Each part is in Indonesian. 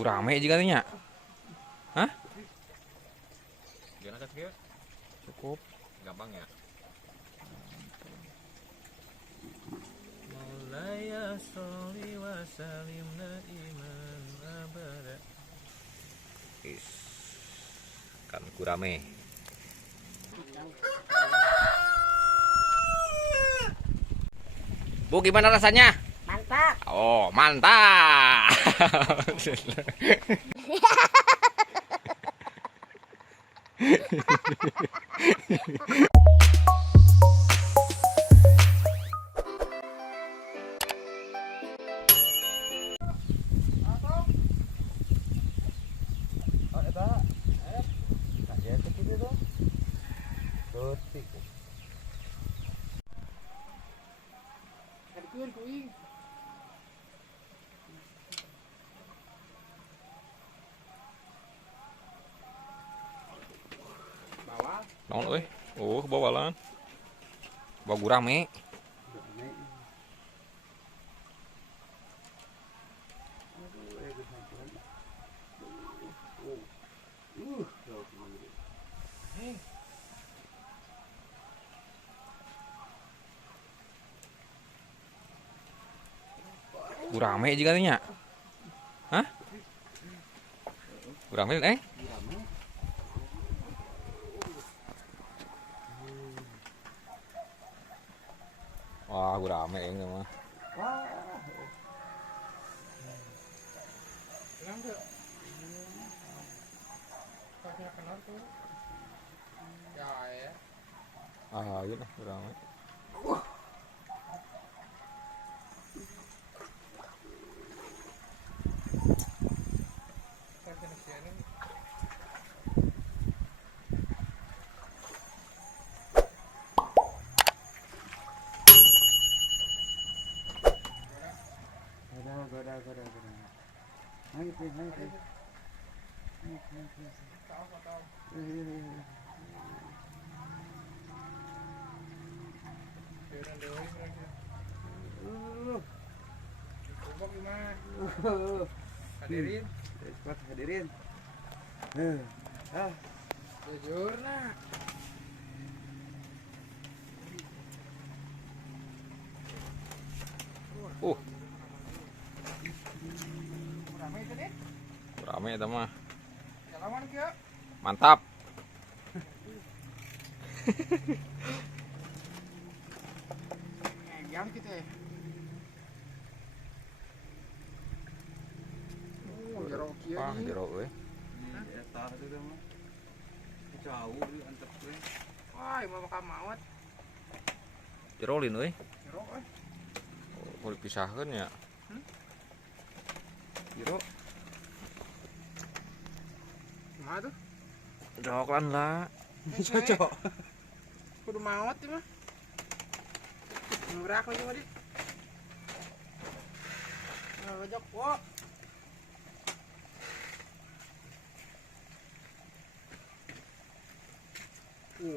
Rame juga nya. Hah? Gimana Kak? Cukup. Gampang ya. Maulaya sholli wa sallim iman abada. Kan gurame. Bu, gimana rasanya? Mantap. Oh, mantap. Naon euy? Oh, bawalan. Bawa gurame. Gurame juga nya. Hah? Gurame Wah, gurame ini mah. Ah, iya lah gurame. Hadirin, cepat hadirin. Jujur nak. Rame itu mah. Mantap. Yang gitu ya. Wah, jero euy. Eta itu mah. Jauh antep teh. Wah, imah makan mawat. Jerolin euy. Jero euy. Oh, dipisahkeun ya. Jero. Kumaha tuh? Cocoklan lah. Cocok. Kudu mawat ieu mah. Ngerak lagi mah di. Ngejok wo.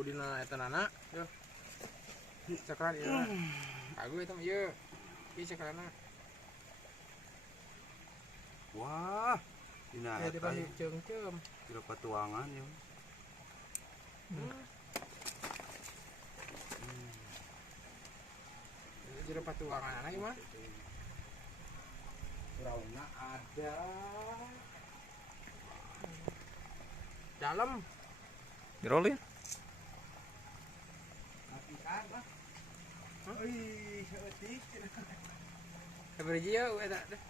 Dina eta nana, yo. Cakran ieu. Agu eta mah ieu. Ieu cakrana. Wah. Dina Ya eta dibahir ceum-ceum. jero patuangan ya. Jero patuangan anak mah. Rauna ada. Dalam. Jerolin. Kan lah. Ih, seetik. Sabaraha ya eta teh.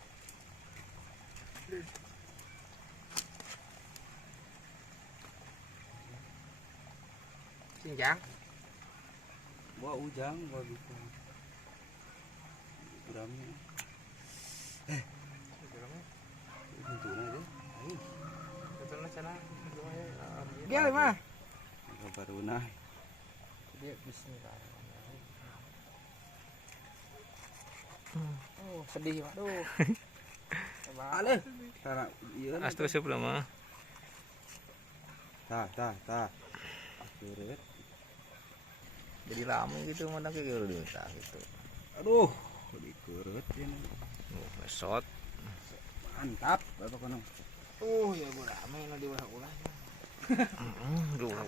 Sinjang. Wah, ujang gua bisa. Kurangnya. Hentuna aja. Ayo. Betulna cenah. Dia mah. Kabaruna. Dia bismillahirrahmanirrahim. Oh, sedih waduh. Ale. Cara ieu. Astu sebelum mah. Tah. Akhirnya. Jadi lama gitu mana kayak gitu. Aduh, dikeureut ini. Besot. Mantap, apa kono? Ya gurame nu diulah-ulah.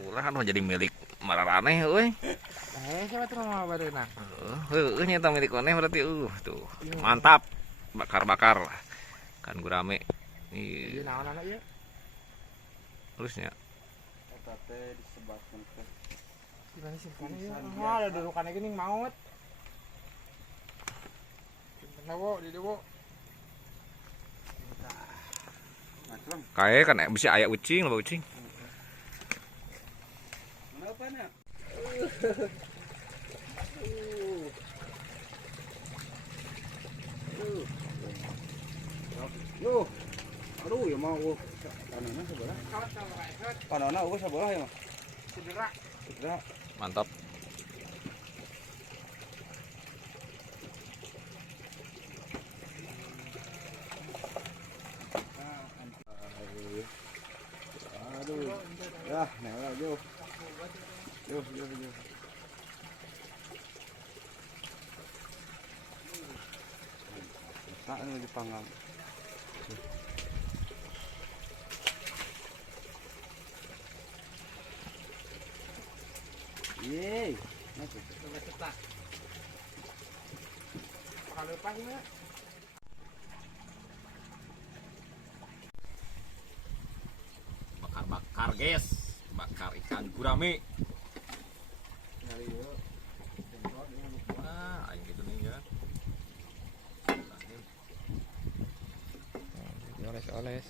Ulah anu jadi milik Mararaneh euy. Coba tuh mah bareuna. Heueuh nya milik maneh berarti tuh. Mantap. Bakar-bakar kan gurame. Ieu naon ieu? Terusnya Eta teh disebabkan teh. Gimana sih kan ieu? Ada dudukanna geuning maut. Kenapa di dewo? Macam. kae kan bisa aya ucing loba ucing. Kenapa nak? Yo. Aduh ya mau panona sebelah. Panona sebelah ya mah. Cedera. Cedera. Mantap. Aduh. Ya, nah yo. Yo. Tak anu dipanggang. Yeay. Cetak. Bakal lepas ya. Bakar-bakar guys, bakar ikan gurame. Nah, ayo gitu nih ya. Oles-oles.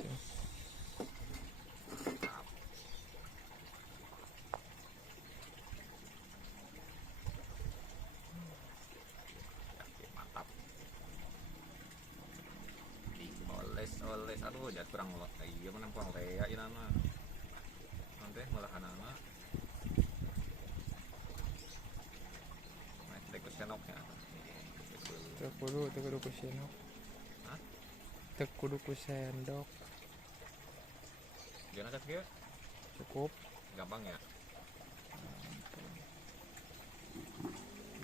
Mantap. Oles-oles, aduh jangan kurang lot. Iya mana kurang rea ini nama. Nanti malahan anak. Naik ke senoknya. Teu kudu ku sendok. Hah? Teu kudu ku sendok. Gimana kan dia? Cukup. Gampang ya.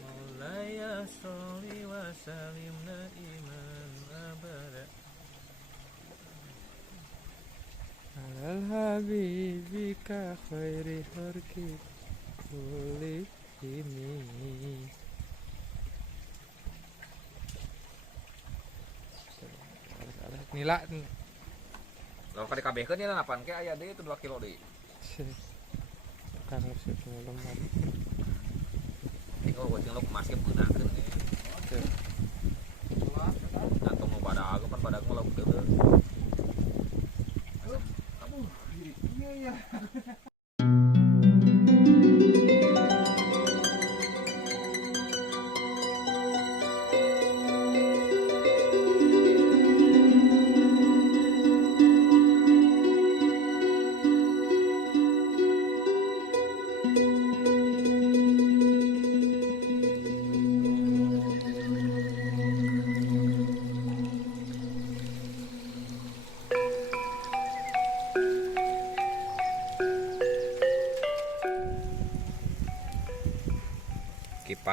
Maulaya sholli wa sallim daiman abada. Alal habibika khairi harki kulli ini. Nila Kalau kali kabehkeun ya napan ke aya deui itu 2 kilo deui. Kang usut lemah. Tinggal goceng lo masih peunakeun ge. Kantong mau badag pan badag mah lauk deuleu.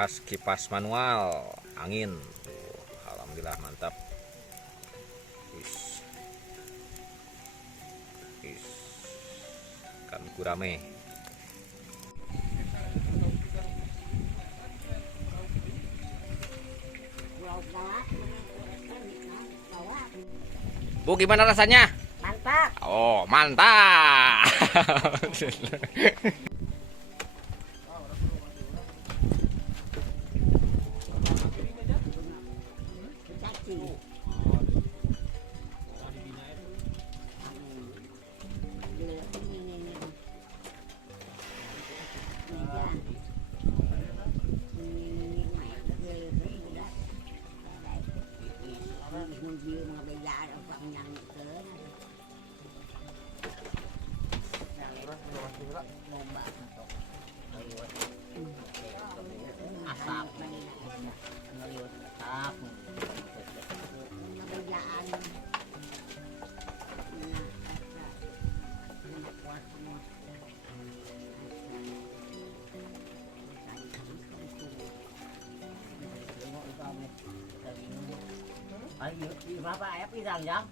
Kipas manual angin tuh, alhamdulillah mantap. Ikan gurame. Bu, gimana rasanya? Mantap. Oh, mantap. Caci. Asap. Ngeliut asap. Nabejaan. Ayo, berapa ayat pisang, Jang?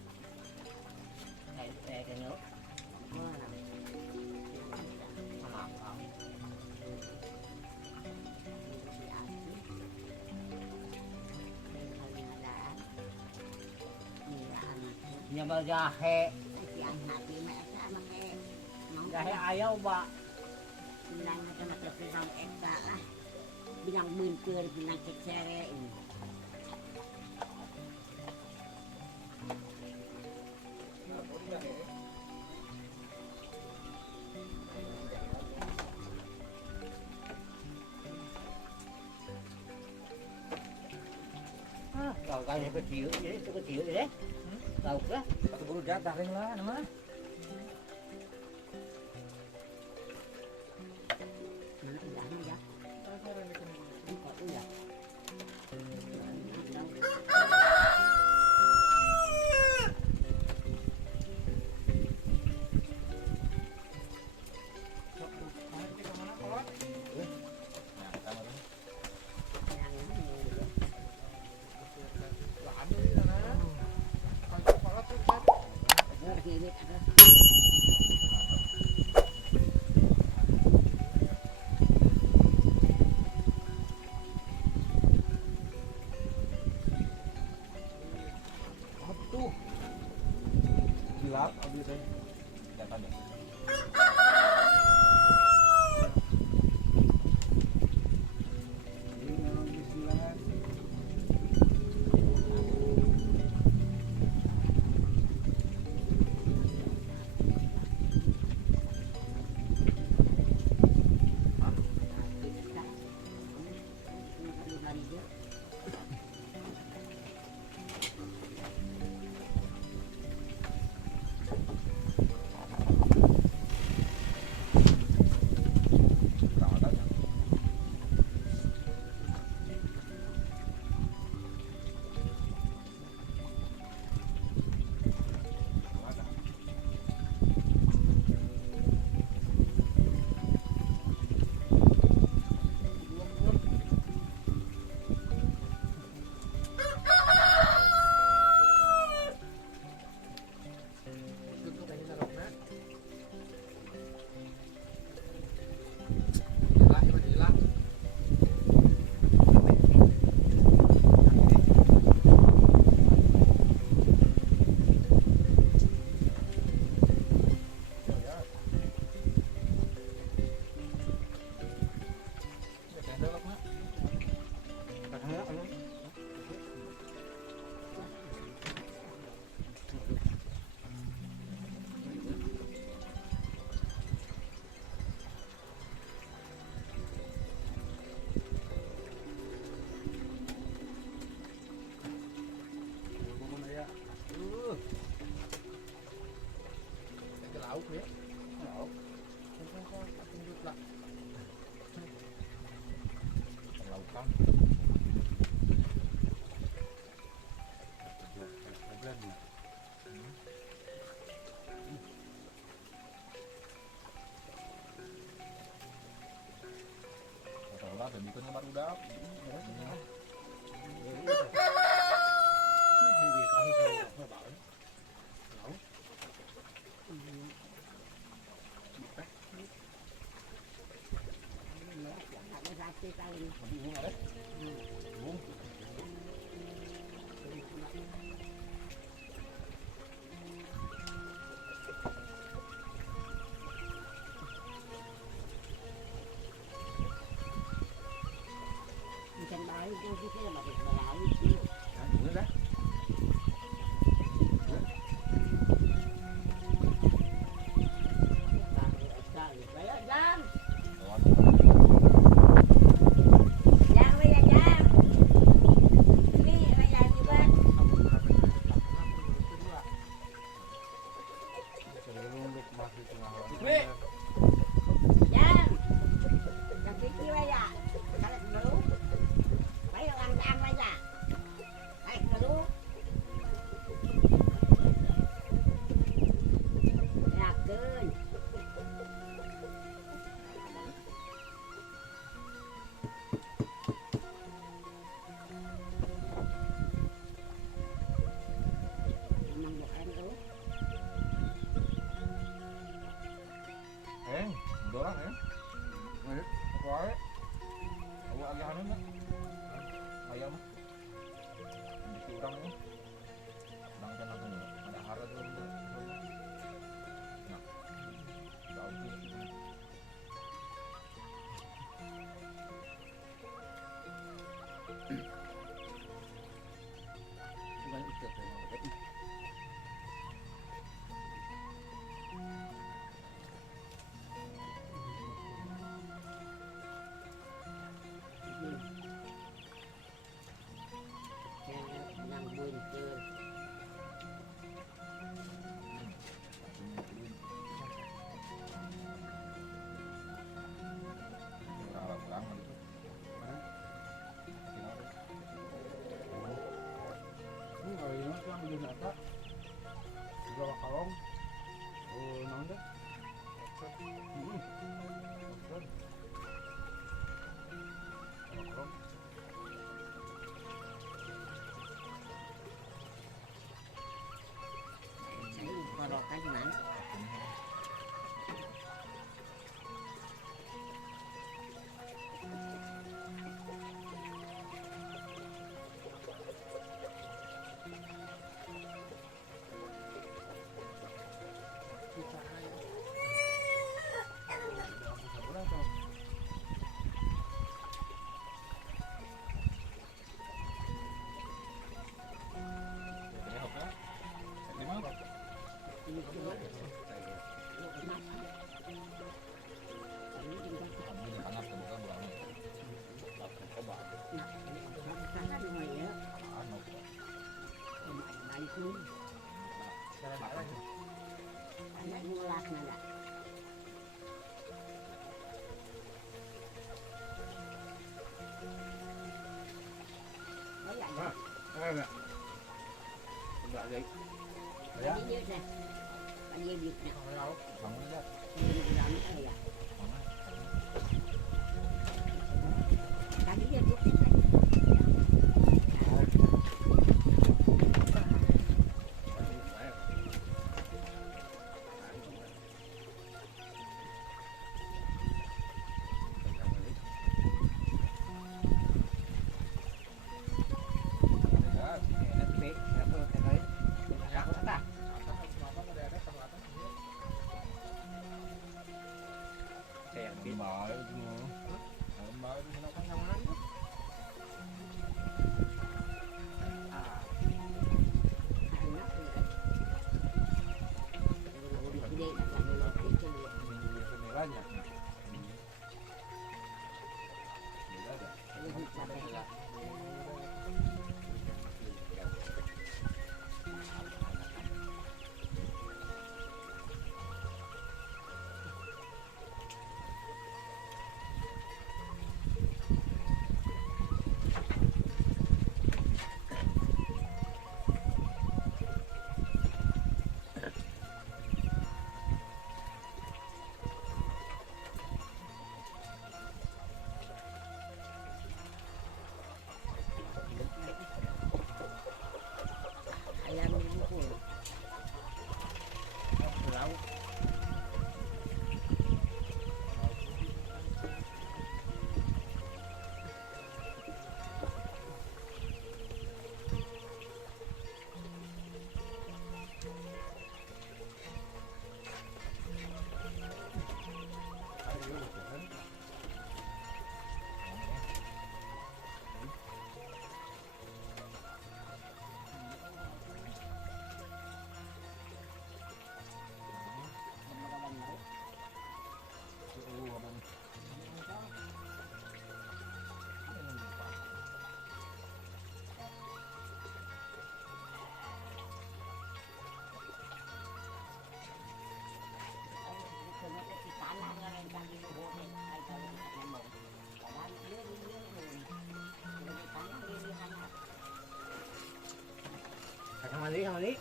Saya kan yuk. Nyambal jahe, Yang hati mak sama kayak jahe ayau ba. bilang macam-macam bilang ekta lah. Bilang buntur, bilang kecere. Kau kan kecil je, itu kecil je. Tahu ke? Satu buru jatah ring lah nama. Tuh. Gelap abis saya. Jatah deh. Ini memang bismillah. Kurang ada ya. Lauk ya. Lauk. Tunjuk lah. Laukan. Tahu lah, dan bikin kamar udah. Bukan baru yang kita masih baru. Boleh dah. Yang kurang ya. Bang kan aku nih. Ada harga tuh. Nah. Tahu sih. Bukan itu tuh. Bilang buntir. Kurang gitu. Ini kalau ini yang udah nyata. Juga kalong. Oh, naon deh. Heeh. Kalong. Saya korokan man. Ya, oke. Di mana? Ini kedua. Ini kenapa? Ini tinggal Kami di panas kebuka berani. nah, sana dua ya. Anu. Baik pun. Anak ngulas nada. Banyak ya. Enggak. Enggak ada. Bagi dia dah. Bagi dia duit nak. Kamu lihat. Ini bilang saya. Tadi dia duit lagi. Kembali semua. Kembali Kan sama lagi. Anak dia. Dia kalau lagi dia. Senilainya. Lebih sampai. Ayam bungkul. Lauk. Kang Ali.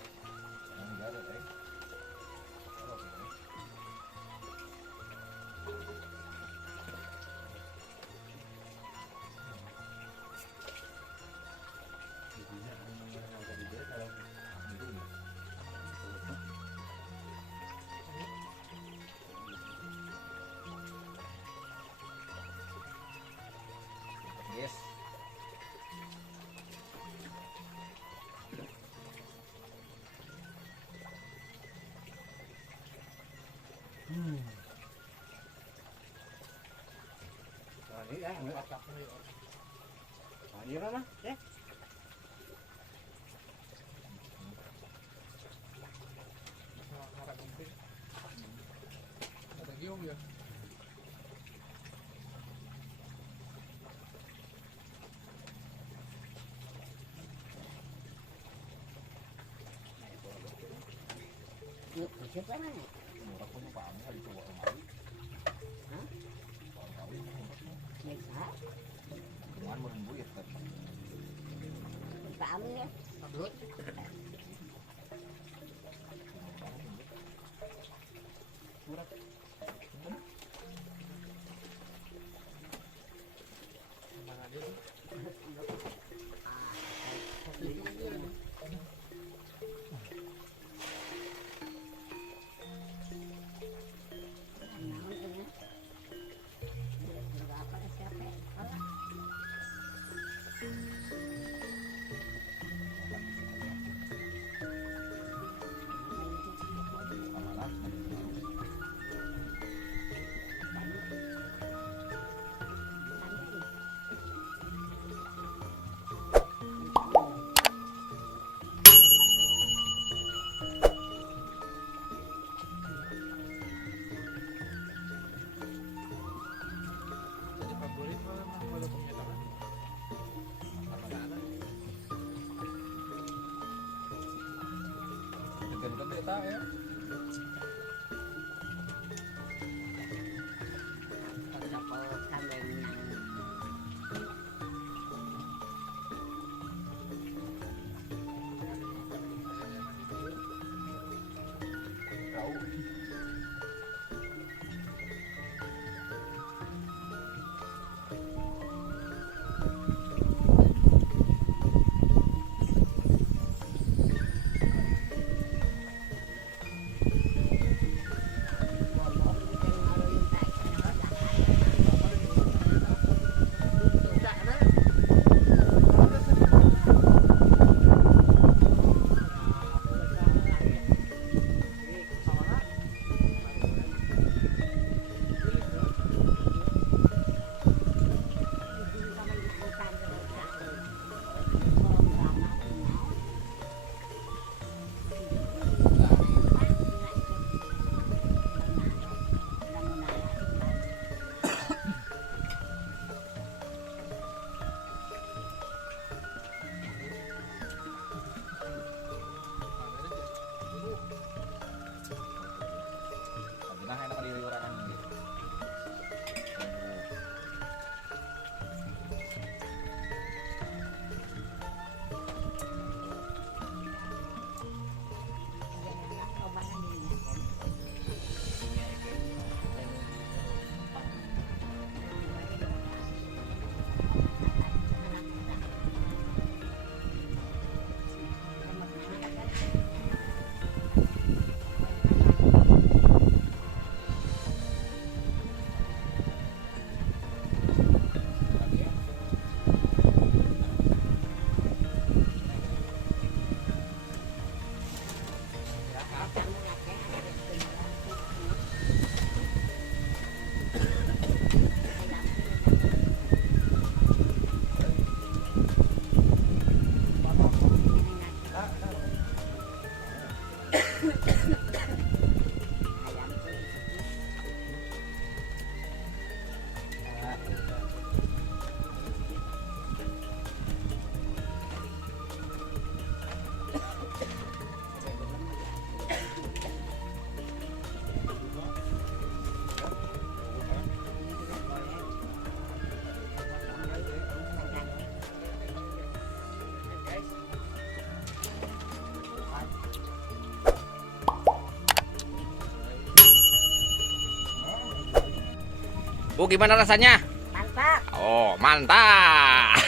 Yes. Nah, di mana? Ya. Ada giung ya. Yuk, siapa mana? Bisa. Pak Amin ya. Abdul. Mana dia? Jadi favorit mana kalau punya tangan? Mana? Gede tak ya. Kapal kambing yang Nah, enak di liuran gitu. Bu, gimana rasanya? mantap. Oh, mantap.